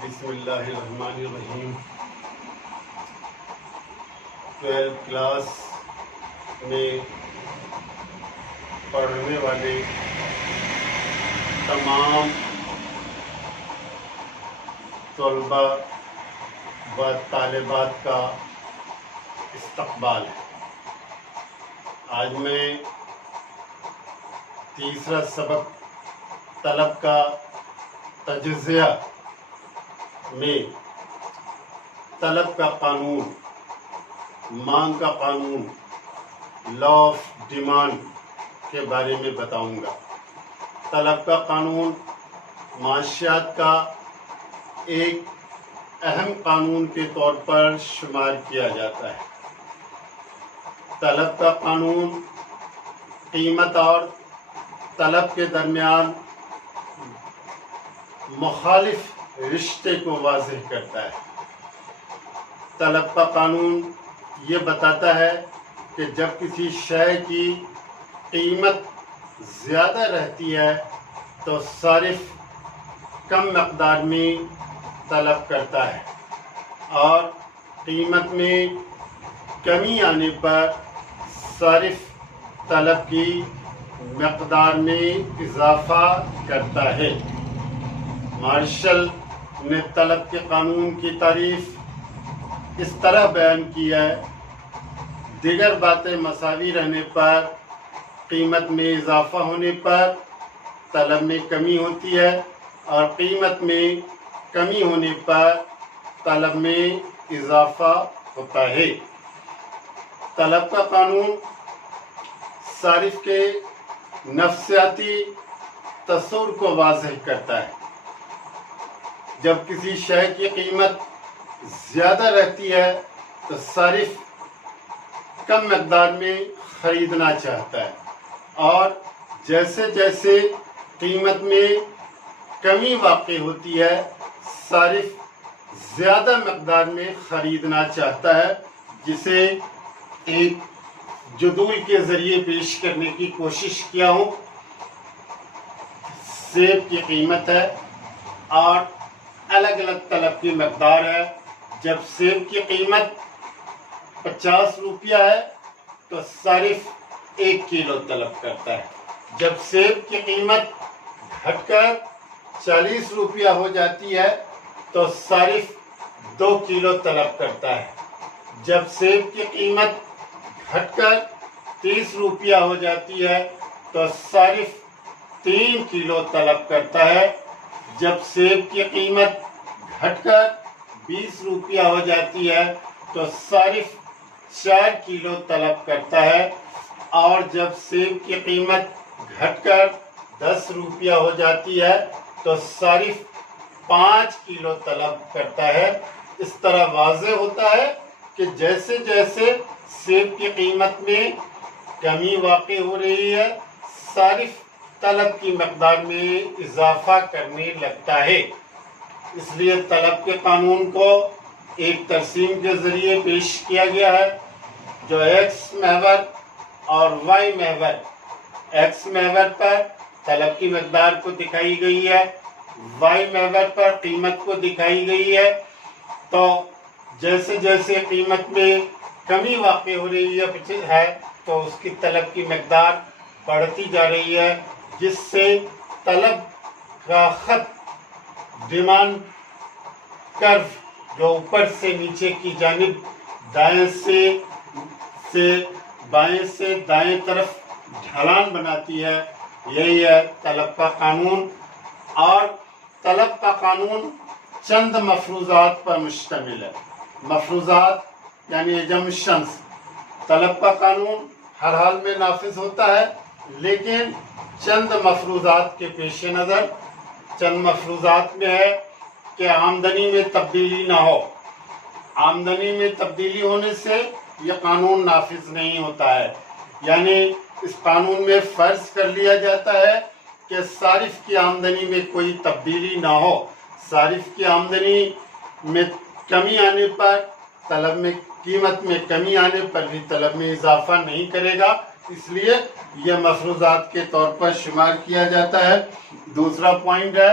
بسم اللہ الرحمن الرحیم۔ 12 کلاس میں پڑھنے والے تمام طلباء و طالبات کا استقبال ہے۔ آج میں تیسرا سبق طلب کا تجزیہ میں طلب کا قانون، مانگ کا قانون، لا آف ڈیمانڈ کے بارے میں بتاؤں گا۔ طلب کا قانون معاشیات کا ایک اہم قانون کے طور پر شمار کیا جاتا ہے۔ طلب کا قانون قیمت اور طلب کے درمیان مخالف رشتے کو واضح کرتا ہے۔ طلب کا قانون یہ بتاتا ہے کہ جب کسی شے کی قیمت زیادہ رہتی ہے تو صارف کم مقدار میں طلب کرتا ہے، اور قیمت میں کمی آنے پر صارف طلب کی مقدار میں اضافہ کرتا ہے۔ مارشل نے طلب کے قانون کی تعریف اس طرح بیان کی ہے: دیگر باتیں مساوی رہنے پر قیمت میں اضافہ ہونے پر طلب میں کمی ہوتی ہے، اور قیمت میں کمی ہونے پر طلب میں اضافہ ہوتا ہے۔ طلب کا قانون صارف کے نفسیاتی تصور کو واضح کرتا ہے۔ جب کسی شے کی قیمت زیادہ رہتی ہے تو صارف کم مقدار میں خریدنا چاہتا ہے، اور جیسے جیسے قیمت میں کمی واقع ہوتی ہے صارف زیادہ مقدار میں خریدنا چاہتا ہے، جسے ایک جدول کے ذریعے پیش کرنے کی کوشش کیا ہوں۔ سیب کی قیمت ہے اور الگ الگ طلب کی مقدار ہے۔ جب سیب کی قیمت 50 روپیہ ہے تو صارف 1 کلو طلب کرتا ہے۔ جب سیب کی قیمت گھٹ کر 40 روپیہ ہو جاتی ہے تو صارف 2 کلو طلب کرتا ہے۔ جب سیب کی قیمت گھٹ کر 30 روپیہ ہو جاتی ہے تو صارف 3 کلو طلب کرتا ہے۔ جب سیب کی قیمت گھٹ کر 20 روپیہ ہو جاتی ہے تو صارف 4 کلو طلب کرتا ہے، اور جب سیب کی قیمت گھٹ کر 10 روپیہ ہو جاتی ہے تو صارف 5 کلو طلب کرتا ہے۔ اس طرح واضح ہوتا ہے کہ جیسے جیسے سیب کی قیمت میں کمی واقع ہو رہی ہے صارف طلب کی مقدار میں اضافہ کرنے لگتا ہے۔ اس لیے طلب کے قانون کو ایک ترسیم کے ذریعے پیش کیا گیا ہے جو ایکس محور اور وائی محور۔ ایکس محور پر طلب کی مقدار کو دکھائی گئی ہے، وائی محور پر قیمت کو دکھائی گئی ہے۔ تو جیسے جیسے قیمت میں کمی واقع ہو رہی ہے تو اس کی طلب کی مقدار بڑھتی جا رہی ہے، جس سے طلب کا خط ڈیمانڈ کرو جو اوپر سے نیچے کی جانب دائیں سے بائیں سے دائیں طرف ڈھلان بناتی ہے، یہی ہے طلب کا قانون۔ اور طلب کا قانون چند مفروضات پر مشتمل ہے۔ مفروضات یعنی ایجمشنز۔ طلب کا قانون ہر حال میں نافذ ہوتا ہے، لیکن چند مفروضات کے پیش نظر۔ چند مفروضات میں ہے کہ آمدنی میں تبدیلی نہ ہو۔ آمدنی میں تبدیلی ہونے سے یہ قانون نافذ نہیں ہوتا ہے، یعنی اس قانون میں فرض کر لیا جاتا ہے کہ صارف کی آمدنی میں کوئی تبدیلی نہ ہو۔ صارف کی آمدنی میں کمی آنے پر طلب میں قیمت میں کمی آنے پر بھی طلب میں اضافہ نہیں کرے گا، اس لیے یہ مفروضات کے طور پر شمار کیا جاتا ہے۔ دوسرا پوائنٹ ہے